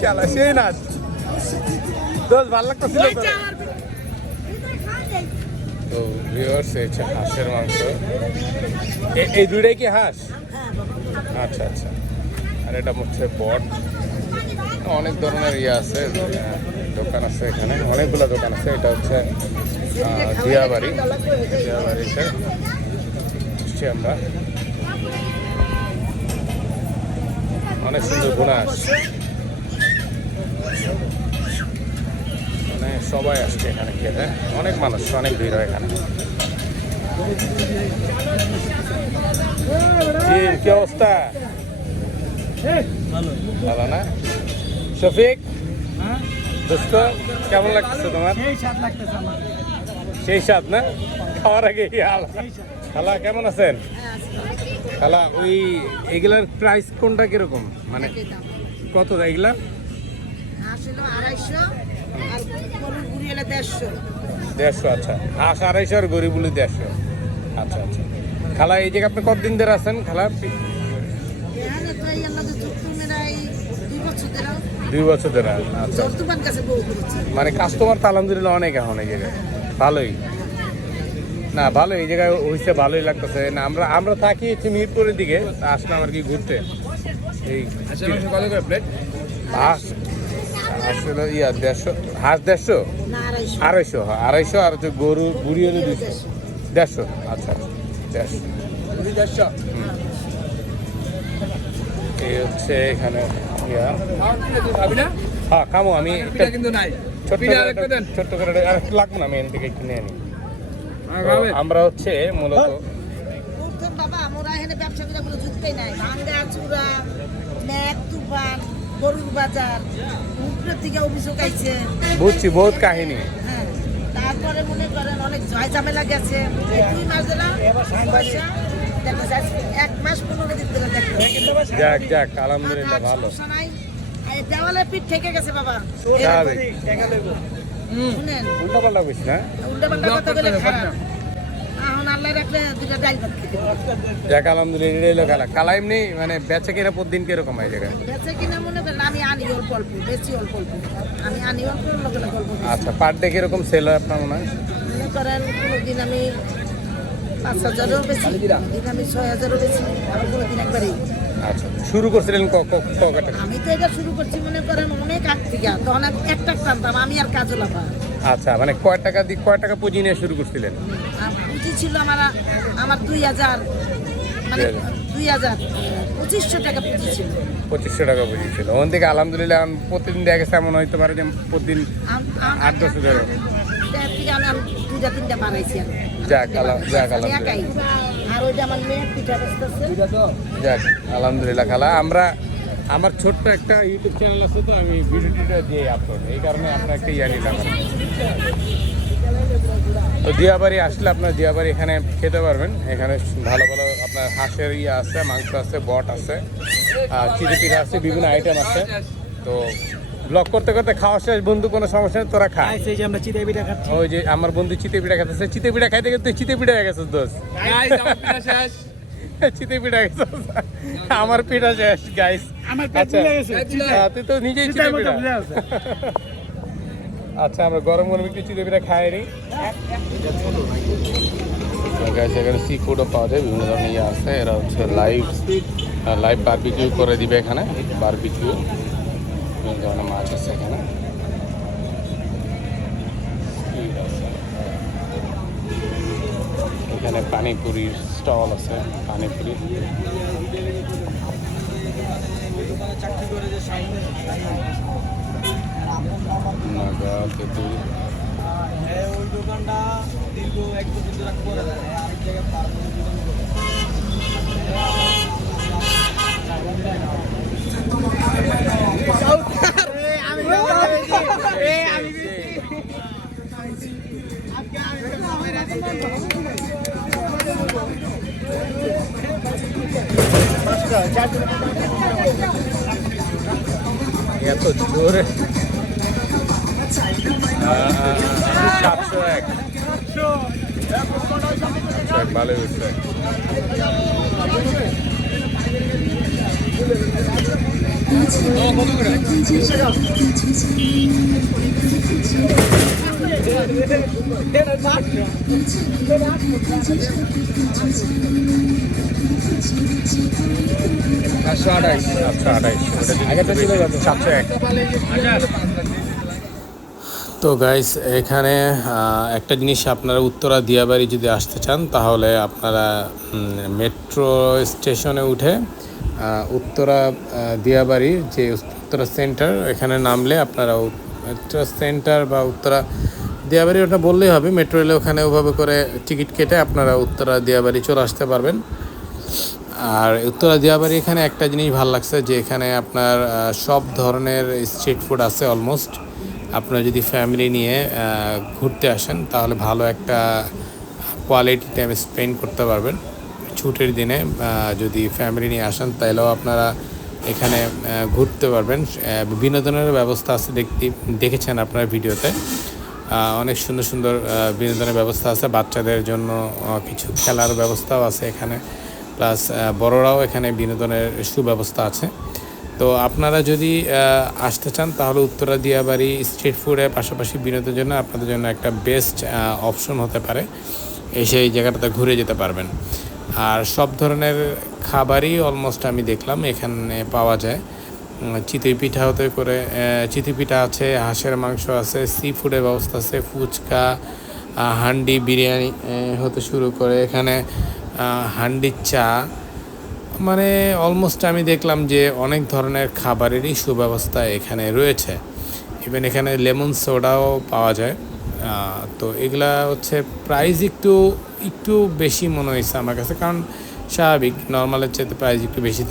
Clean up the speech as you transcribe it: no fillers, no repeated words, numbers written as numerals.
শালা সেই নাচ দোষ ভালো লাগতেছিল তো ভিউয়ার্স এই হচ্ছে হাঁসের মাংস এই দুইটাই কি হাঁস আচ্ছা আচ্ছা আর এটা হচ্ছে বট অনেক ধরনের ইয়ে আছে দোকান আছে এখানে অনেকগুলো দোকান আছে এটা হচ্ছে দিয়াবাড়িতে আসছি আমরা অনেক সুন্দর গুণাস মানে সবাই আসছে এখানে খেতে অনেক মানুষ অনেক ভিড় হয় এখানে কি অবস্থা ভালো না শফিক দোস্ত কেমন লাগতেছে তোমার সেই স্বাদ না খাওয়ার আগে খালা কেমন আছেন খালা ওই এগুলার প্রাইস কোনটা কিরকম মানে কত এগুলা 150 আচ্ছা হাঁস 250 আর গরিবুলি 150 আচ্ছা আচ্ছা খালা এই জায়গায় আপনি কতদিন ধরে আছেন খালা 2 বছর ধরে আচ্ছা মানে কাস্টমার তো আলহামদুলিল্লাহ অনেক এখন এই জায়গায় ভালোই না ভালো এই জায়গায় হইছে ভালোই লাগতেছে না আমরা থাকি হচ্ছে মিরপুরের দিকে আসলাম আর কি ঘুরতে এই কত করে প্লেট হাঁস আসলে ইয়া 150 হাঁস 150 250 আর হচ্ছে গরু বুড়ি হলে 150 আচ্ছা 150 এই হচ্ছে এখানে ইয়া হ্যাঁ খামো আমি ছোট্ট করে লাগবো না আমি এখান থেকে কিনে আনি আমরা হচ্ছে মূলত বুঝছি বহুত কাহিনী তারপরে মনে করেন অনেক জয় ঝামেলা গেছে 2 মাস ধরে 1 মাস 15 দিন ধরে যাক আলহামদুলিল্লাহ ভালো দেওয়ালে পিঠ থেকে গেছে বাবা শুনেন উল্টাপাল্টা বুঝছি না উল্টাপাল্টা কথা বলে খারাপ এখন আল্লাহ রাখলে দুটো ডাল ভাত খেতে যাক আলহামদুলিল্লাহ কালা এমনি মানে বেচে কিনা প্রতিদিন কিরকম হয় জায়গায় বেচে কিনা মনে করেন আমি আনি অল্প বেশি অল্প আমি আনি অল্প আচ্ছা পার ডে কিরকম সেল হয় আপনার মনে হয় মনে করেন কোনোদিন আমি 5,000-ও বেশি দিন আমি 6,000-ও বেশি আবার কোনোদিন একবারই আচ্ছা শুরু করছিলেন কটা আমি তো এটা শুরু করছি মনে করেন অনেক আগ থেকে তখন একটা টানতাম আমি আর কাজও লাভা আচ্ছা মানে কয় টাকা পুঁজি নিয়ে শুরু করছিলেন পুঁজি ছিল আমার 2,000 মানে 2,000 2500 টাকা পুঁজি ছিল 2500 টাকা পুঁজি ছিল ওখান থেকে আলহামদুলিল্লাহ প্রতিদিন দেখা গেছে এমন হয়তো পারে যে প্রতিদিন 8-10 হাজার আমি 2-3টা বানাইছি যাক আলহামদুলিল্লাহ আর ওইটা আমার মেয়ে পিঠা বেচতেছে যাক আলহামদুলিল্লাহ খালা আমার ছোট্ট একটা ইউটিউব চ্যানেল আছে তো আমি ভিডিওটা দিয়ে আপলোড এই কারণে আপনার একটা ইয়া নিলাম তো দিয়াবাড়ি আসলে আপনার দিয়াবাড়ি এখানে খেতে পারবেন এখানে ভালো আপনার হাঁসের ইয়ে আছে মাংস আছে বট আছে চিড়ে পিঠা আছে বিভিন্ন আইটেম আছে তো ব্লগ করতে করতে খাওয়া শেষ বন্ধু কোনো সমস্যা নেই তোরা খা আমরা চিতে পিঠা খাচ্ছি ওই যে আমার বন্ধু চিতে পিঠা খাইতেছে চিতে পিঠা খাইতে খাইতে চিতে পিঠা হয়ে গেছে দোষ চিতে পিঠা গেছে আমার পিঠা শেষ গাইস তুই তো নিজেই চিতে পিঠা আচ্ছা আমরা গরম একটু চিতে পিঠা খাই নি গাইস এখানে সি ফুডও পাওয়া যায় বিভিন্ন ধরনের ইয়ে আছে এরা হচ্ছে লাইভ বারবিকিউ করে দিবে এখানে বারবিকিউ বিভিন্ন ধরনের মাছ আছে এখানে এখানে পানিপুরির স্টল আছে পানিপুরি নাগা তেঁতুল ওই দোকানটা দীর্ঘ 1 বছর ধরে করে দেয় আরেক জায়গায় এত জোরে 701 ভালোই উঠছে আচ্ছা 28 701। তো গাইস এখানে একটা জিনিস, আপনারা উত্তরা দিয়াবাড়ি যদি আসতে চান তাহলে আপনারা মেট্রো স্টেশনে উঠে উত্তরা দিয়াবাড়ি যে উত্তরা সেন্টার এখানে নামলে আপনারা উত্তরা সেন্টার বা উত্তরা দিয়াবাড়ি ওটা বললেই হবে, মেট্রো রেলে ওখানে ওভাবে করে টিকিট কেটে আপনারা উত্তরা দিয়াবাড়ি চলে আসতে পারবেন। আর উত্তরা দিয়াবাড়ি এখানে একটা জিনিস ভালো লাগছে যে এখানে আপনার সব ধরনের স্ট্রিট ফুড আছে অলমোস্ট। আপনারা যদি ফ্যামিলি নিয়ে ঘুরতে আসেন তাহলে ভালো একটা কোয়ালিটি টাইম স্পেন্ড করতে পারবেন ছুটির দিনে। যদি ফ্যামিলি নিয়ে আসেন তাহলেও আপনারা এখানে ঘুরতে পারবেন। বিনোদনের ব্যবস্থা আছে, দেখেছেন আপনার ভিডিওতে। অনেক সুন্দর সুন্দর বিনোদনের ব্যবস্থা আছে, বাচ্চাদের জন্য কিছু খেলার ব্যবস্থাও আছে এখানে, প্লাস বড়রাও এখানে বিনোদনের সুব্যবস্থা আছে। তো আপনারা যদি আসতে চান তাহলে উত্তরা দিয়াবাড়ি স্ট্রিট ফুডের পাশাপাশি বিনোদনের জন্য আপনাদের জন্য একটা বেস্ট অপশন হতে পারে, এসে এই জায়গাটাতে ঘুরে যেতে পারবেন। আর সব ধরনের খাবারই অলমোস্ট আমি দেখলাম এখানে পাওয়া যায়। চিতই পিঠা হতে করে চিতই পিঠা আছে, হাঁসের মাংস আছে, সি ফুডের ব্যবস্থা আছে, ফুচকা, হান্ডি বিরিয়ানি হতে শুরু করে এখানে হান্ডির চা, মানে অলমোস্ট আমি দেখলাম যে অনেক ধরনের খাবারেরই সুব্যবস্থা এখানে রয়েছে। ইভেন এখানে লেমন সোডাও পাওয়া যায়। তো এগুলা হচ্ছে প্রাইস একটু বেশি মনে হয়েছে আমার কাছে, কারণ স্বাভাবিক নর্মালের চাইতে প্রাইস একটু বেশি থাকে।